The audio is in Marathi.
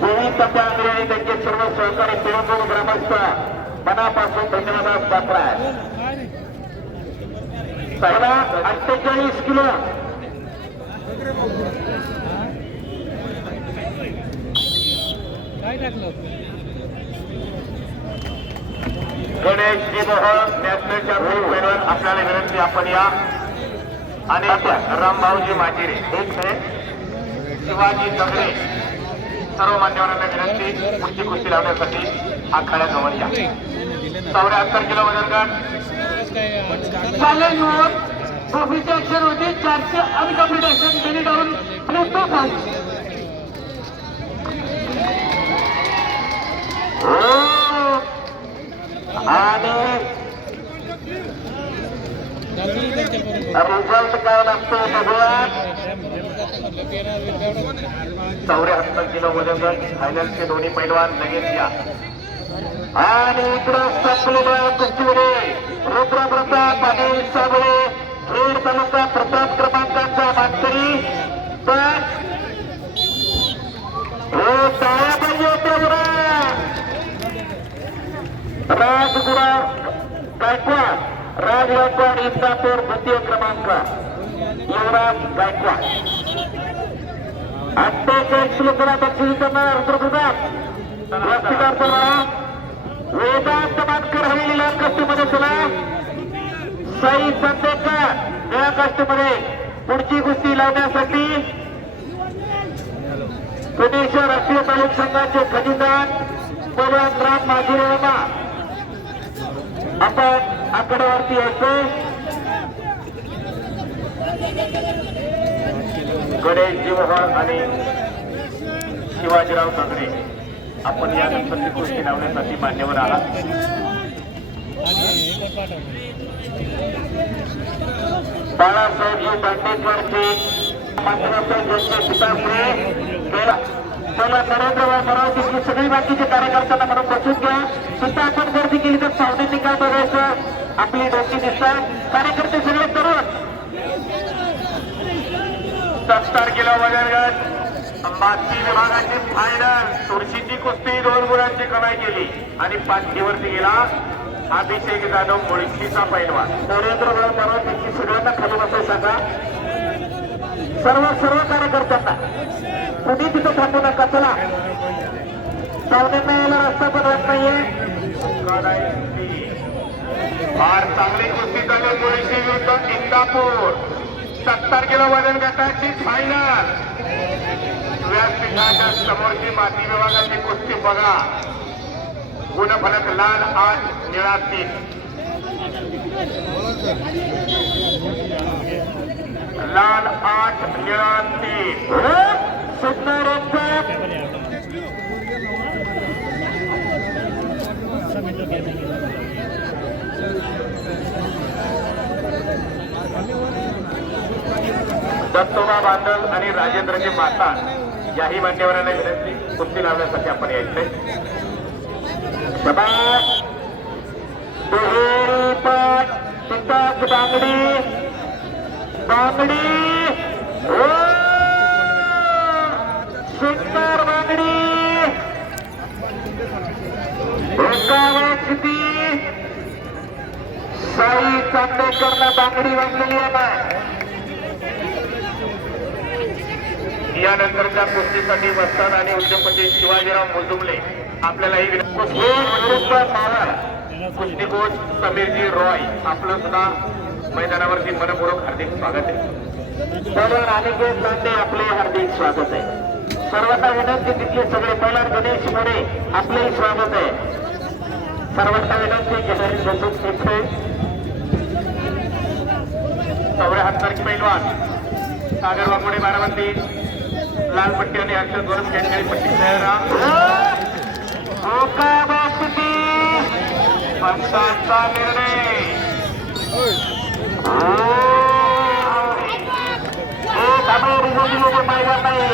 गोविंद पांढरे आणि त्यांचे सर्व सहकारी पिळून ग्रामस्थ मनापासून धन्यवाद पात्र आहे. पहिला 48 किलो काय टाकलं गणेश मोहन नॅशनलच्या पैलवान आपल्याला विनंती आपण या आणि रामभाऊजी माजिरे एक शिवाजी दगडे सर्व मान्यवरांना विनंती पुढची कुस्ती लावण्यासाठी आखाड्या जवळ या. 74 किलो वजन गट चॅलेंज वर कॉफीची ऍक्शन होती 400 आणि कॉफी ऍक्शन केली जाऊन आणि रिझल्ट काय लागतो बघूया. 74 किलो वजन गट फायनलचे दोन्ही पैलवान लगेच या. आणि इकडं संपलेल्या कुस्तीमध्ये रुद्र प्रताप आणि साबळे खेड तालुका प्रताप क्रमांकाचा मानकरी पण हे टाळ्या पाहिजे होत्या. राजगुरा गायकवाड राज गायकवाड इंदापूर द्वितीय क्रमांक युवराज गायकवाड 48 किलो करा बक्षीस करणार रुद्र प्रताप रस्तीकार चला वेदांत मानकर हवेलीला कष्टमध्ये चला. साई संदेकर या कष्टमध्ये पुढची कुस्ती लावण्यासाठी पुणेश्वर राष्ट्रीय तालुक संघाचे खजिनदार पवन राम माजिरेंना आपण आकड्यावरती यायचो. गणेश मोहन आणि शिवाजीराव दगडे आपण यानंतरची कुस्ती लावण्यासाठी मान्यवर आहात. बाळासाहेबजी दांडेकरचे माध्यमातून पितापुढे केला. मला नरेंद्रभाई मराठीची सगळी बाकीचे कार्यकर्त्यांना म्हणून बसून घ्या. सुद्धा आपण गर्दी केली तर सावधानी काय बघायचं आपली डोकी दिसतात. कार्यकर्ते सगळे करून 70 किलो वजन गट बाकी विभागाची फायनल तुळशीची कुस्ती 2 गुणांची कमाई केली आणि पाचशेवरती गेला अभिषेक जाधव मुळशीचा पैलवान. नरेंद्रभाई मराठीची सगळ्यांना खाली बसायला सांगा. सर्व कार्यकर्त्यांना कुणी तिथं थांबू नका. चला पाहुण्यांना यायला रस्ता पण होत नाहीये. फार चांगली कुस्ती चालू मुळशी विरुद्ध इंदापूर 70 किलो वजन गटाची फायनल. व्यासपीठाच्या समोरची माती विभागाची कुस्ती बघा. गुणफलक लाल 8 निळा 3 लाल 8 निळा 3 दत्तोबा बांदल आणि राजेंद्रची माता याही मान्यवरांना विनंती कुस्ती लावण्यासाठी आपण यायचंय. दुहेरी पाठ पिताच बांगडी बांगडी सुंदर बांगडी किती साई चांदेकरला बांगडी बांधलेली आहे. यानंतरच्या कुस्तीसाठी वस्ताद आणि उद्योगपती शिवाजीराव मुजुमले आपल्यालाही कुस्ती कोच समीरजी रॉय आपलं सुद्धा मैदानावरती मनपूर्वक हार्दिक स्वागत आहे. तर अनिकेत लांडे आपले हार्दिक स्वागत आहे. सर्वांना विनंती तिथले सगळे पहिला गणेश मोरे आपलेही स्वागत आहे. सर्वांना विनंती घेणारी बसून तिथे 74 पैलवान सागर वाघोडे बारामती लाल पट्टी आणि हर्षद वरून केंद्रीय पट्टी शहरा पंचांचा निर्णय. रिझल्ट पाहिजे नाही.